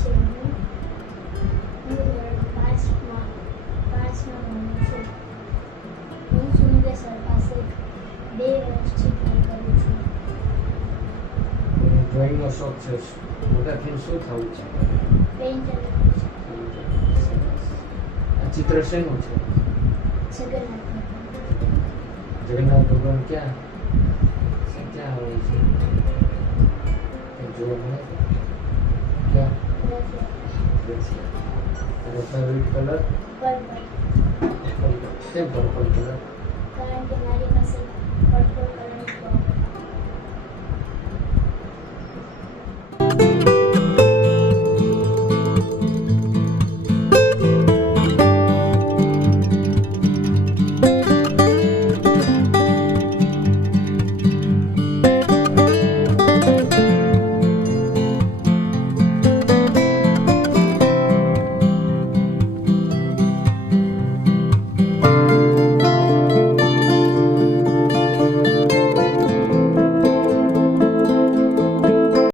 છે. હું ધોરણ 5માં ભણું છું. હું સુનિલ સર પાસે 2 વર્ષથી ટ્રાય કરું છું. ડ્રોઈંગનો શોખ છે. મોટા થઈને શું થવું છે? પેઇન્ટર આ ચિત્ર શેનું છે? જગન્નાથ જગન્નાથ ભગવાન ક્યાં હોય છે? જોવા મળે છે ક્યાં? અને ફેવરિટ કલર? પર્પલ. કેમ પર્પલ કલર? કારણ કે મારી પાસે પર્પલ